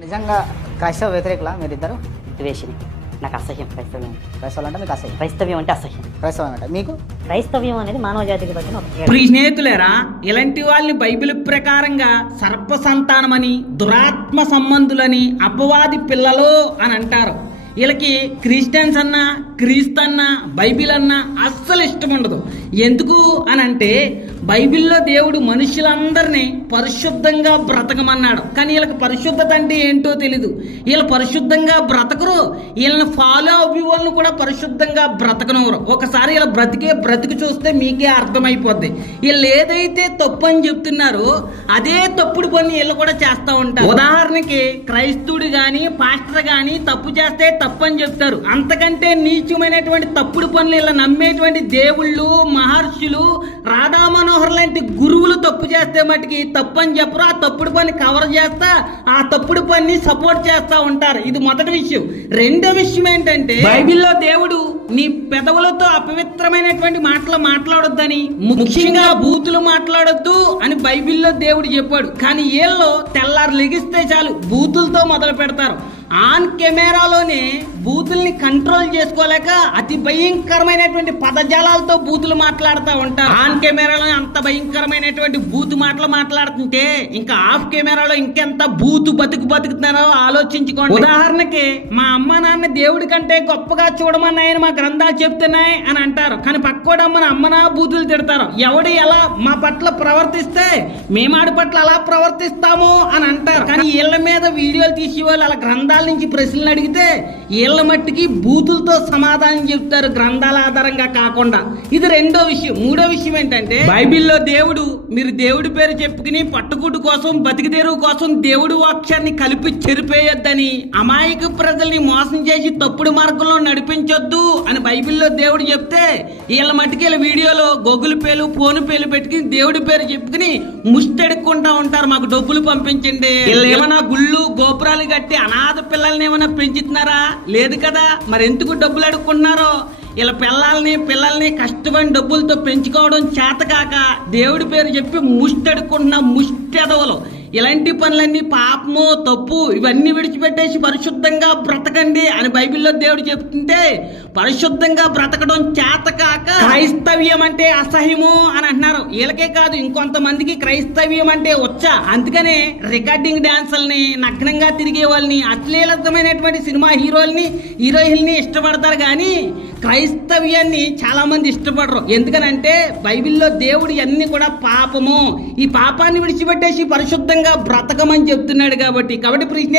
నిజంగా క్రైస్తవ వ్యతిరేకులా మీరిద్దరు? ద్వేషిని. నాకు అసహ్యం క్రైస్తవ్యం. క్రైస్తవులు అంటే మీకు అసహ్యం, క్రైస్తవ్యం అంటే అసహ్యం. క్రైస్తవం అంటే మీకు? క్రైస్తవ్యం అనేది మానవ జాతికి పట్టిన ఒక కీడు. ప్రియ స్నేహితులేరా, ఇలాంటి వాళ్ళని బైబిల్ ప్రకారంగా సర్ప సంతానమని, దురాత్మ సంబంధులని, అపవాది పిల్లలు అని అంటారు. వీళ్ళకి క్రిస్టియన్స్ అన్నా, క్రీస్తు అన్నా, బైబిల్ అన్నా అస్సలు ఇష్టం ఉండదు. ఎందుకు అని అంటే బైబిల్లో దేవుడు మనుషులందరినీ పరిశుద్ధంగా బ్రతకమన్నాడు. కానీ వీళ్ళకి పరిశుద్ధత అంటే ఏంటో తెలీదు. వీళ్ళు పరిశుద్ధంగా బ్రతకరు, వీళ్ళని ఫాలో అవ్వే వాళ్ళని కూడా పరిశుద్ధంగా బ్రతకనవరు. ఒకసారి వీళ్ళ బ్రతికి చూస్తే మీకే అర్థమైపోద్ది. వీళ్ళు ఏదైతే తప్పు అని చెప్తున్నారో అదే తప్పుడు పని వీళ్ళు కూడా చేస్తూ ఉంటారు. ఉదాహరణకి క్రైస్తవుడు గాని, పాస్టర్ గాని తప్పు చేస్తే తప్పు అని చెప్తారు. అంతకంటే నీచమైనటువంటి తప్పుడు పనులు ఇలా నమ్మేటువంటి దేవుళ్ళు, మహర్షులు, రాధా మనోహర్ లాంటి గురువులు తప్పు చేస్తే మటుకి తప్పు అని చెప్పరు. ఆ తప్పుడు పని కవర్ చేస్తా ఆ తప్పుడు పని సపోర్ట్ చేస్తా ఉంటారు. ఇది మొదటి విషయం. రెండో విషయం ఏంటంటే బైబిల్లో దేవుడు నీ పెదవులతో అపవిత్రమైనటువంటి మాటలు మాట్లాడొద్దని, ముఖ్యంగా బూతులు మాట్లాడొద్దు అని బైబిల్లో దేవుడు చెప్పాడు. కానీ వీళ్ళు తెల్లారు లెగిస్తే చాలు బూతులతో మొదలు పెడతారు. ఆన్ కెమెరాలోనే బూతుల్ని కంట్రోల్ చేసుకోలేక అతి భయంకరమైనటువంటి పదజాలాలతో బూతులు మాట్లాడుతూ ఉంటారు. ఆన్ కెమెరాలో అంత భయంకరమైనటువంటి బూతు మాటలు మాట్లాడుతుంటే ఇంకా ఆఫ్ కెమెరాలో ఇంకెంత బూతు బతుకుతున్నారో ఆలోచించుకోండి. ఉదాహరణకి మా అమ్మ నాన్న దేవుడి కంటే గొప్పగా చూడమన్నాయని మా గ్రంథాలు చెప్తున్నాయి అని అంటారు. కానీ పక్కోడు మన అమ్మనా బూతులు తిడతారు. ఎవడు ఎలా మా పట్ల ప్రవర్తిస్తే మేమాడి పట్ల అలా ప్రవర్తిస్తాము అని అంటారు. కానీ వీళ్ళ మీద వీడియోలు తీసి వాళ్ళు అలా గ్రంథాల నుంచి ప్రశ్నలు అడిగితే వీళ్ళ మట్టికి బూతులతో సమాధానం చెప్తారు, గ్రంథాల ఆధారంగా కాకుండా. ఇది రెండో విషయం. మూడో విషయం ఏంటంటే బైబిల్లో దేవుడు మీరు దేవుడి పేరు చెప్పుకుని పట్టుకుట్టు కోసం, బతికి తెరువు కోసం దేవుడి వాక్యాన్ని కలిపి చెరిపేయొద్దని, అమాయక ప్రజల్ని మోసం చేసి తప్పుడు మార్గంలో నడిపించొద్దు అని బైబిల్లో దేవుడు చెప్తే వీళ్ళ మట్టికి వీళ్ళ వీడియోలో గూగుల్ పేలు, ఫోన్ పేలు పెట్టుకుని దేవుడి పేరు చెప్పుకుని ముష్టెడుక్కుంటా ఉంటారు, మాకు డబ్బులు పంపించండి. వీళ్ళు ఏమైనా గుళ్ళు గోపురాలు కట్టి అనాథ పిల్లల్ని ఏమైనా పెంచుతున్నారా? లేదు కదా. మరి ఎందుకు డబ్బులు అడుక్కున్నారో? ఇలా పిల్లల్ని కష్టపడి డబ్బులతో పెంచుకోవడం చేతకాక దేవుడి పేరు చెప్పి ముష్టి అడుక్కుంటున్న ముష్టి ఎదవలు. ఇలాంటి పనులన్నీ పాపము, తప్పు, ఇవన్నీ విడిచిపెట్టేసి పరిశుద్ధంగా బ్రతకండి అని బైబిల్లో దేవుడు చెప్తుంటే పరిశుద్ధంగా బ్రతకడం చేతకాక క్రైస్తవ్యం అంటే అసహ్యము అని అంటున్నారు. వీళ్ళకే కాదు ఇంకొంతమందికి క్రైస్తవ్యం అంటే వచ్చా. అందుకనే రికార్డింగ్ డాన్సుల్ని, నగ్నంగా తిరిగే వాళ్ళని, అశ్లీలతమైనటువంటి సినిమా హీరోయిన్ని ఇష్టపడతారు. కానీ క్రైస్తవ్యాన్ని చాలా మంది ఇష్టపడరు. ఎందుకనంటే బైబిల్లో దేవుడు అన్ని కూడా పాపము, ఈ పాపాన్ని విడిచిపెట్టేసి పరిశుద్ధంగా బ్రతకమని చెప్తున్నాడు. కాబట్టి